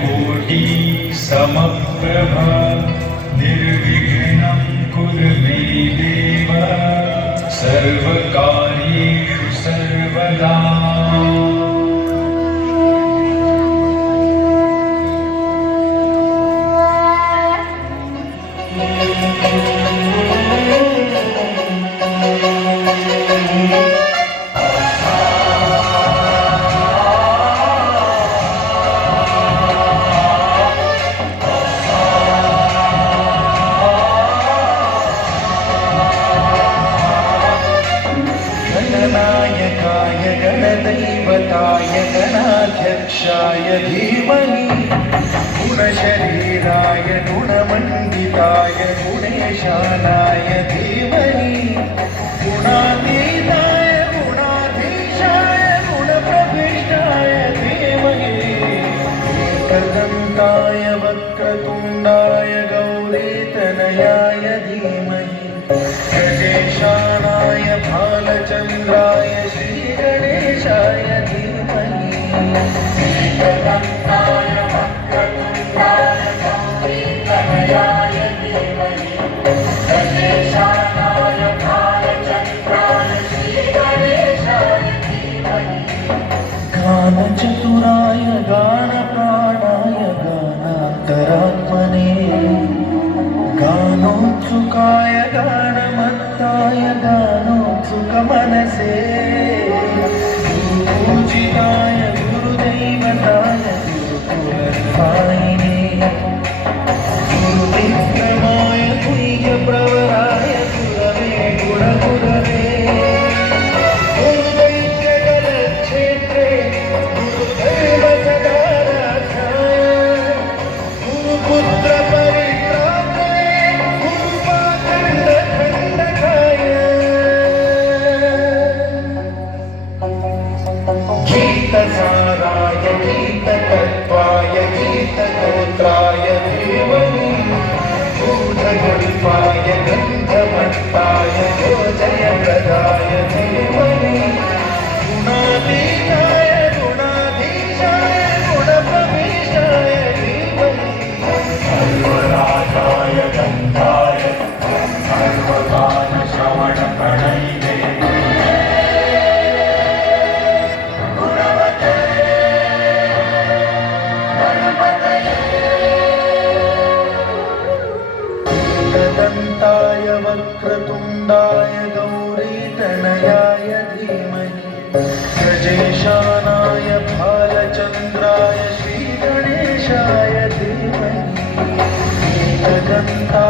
कोटि समप्रभ निर्विघ्नं कुरु मे देव सर्वकार्येषु सर्वदा। गणनायकाय गणदैवताय गणाध्यक्षाय धीमहि गुणशरीराय गुणमण्डिताय गुणेशानाय धीमहि गुणातीताय गुणाधीशाय गुणप्रविष्टाय धीमहि एकदन्ताय वक्रतुण्डाय गौरीतनयाय धीमहि गजेशानाय भालचन्द्राय श्रीगणेशाय धीमहि एकदन्ताय वक्रतुण्डाय गौरीतनयाय धीमहि गजेशानाय भालचन्द्राय श्रीगणेशाय धीमहि गानचतुराय गानप्राणाय गानान्तरात्मने गानोत्सुकाय गानमत्ताय गानोत्सुकमनसे पूजिताय गुरुदैवताय गुरुकुलस्थायिने गुरुविक्रमाय गुह्यप्रवराय गुरवे गुणगुरवे गुरुदैत्यगणक्षेत्रे गुरुदैव सदाराध्याय गुरुपुत्र गीतसाराय गीततत्त्वाय गीतगोत्राय धीमहि गूढगल्पाय गन्धमट्टाय योजयप्रदाय धीमहि गुणातीताय गुणाधीशाय गुणप्रविष्टाय धीमहि सर्वराजाय गन्धाय सर्वगानश्रवणप्रणयिने एकदन्ताय वक्रतुण्डाय गौरीतनयाय धीमहि गजेशानाय भालचन्द्राय श्रीगणेशाय धीमहि एकदन्ताय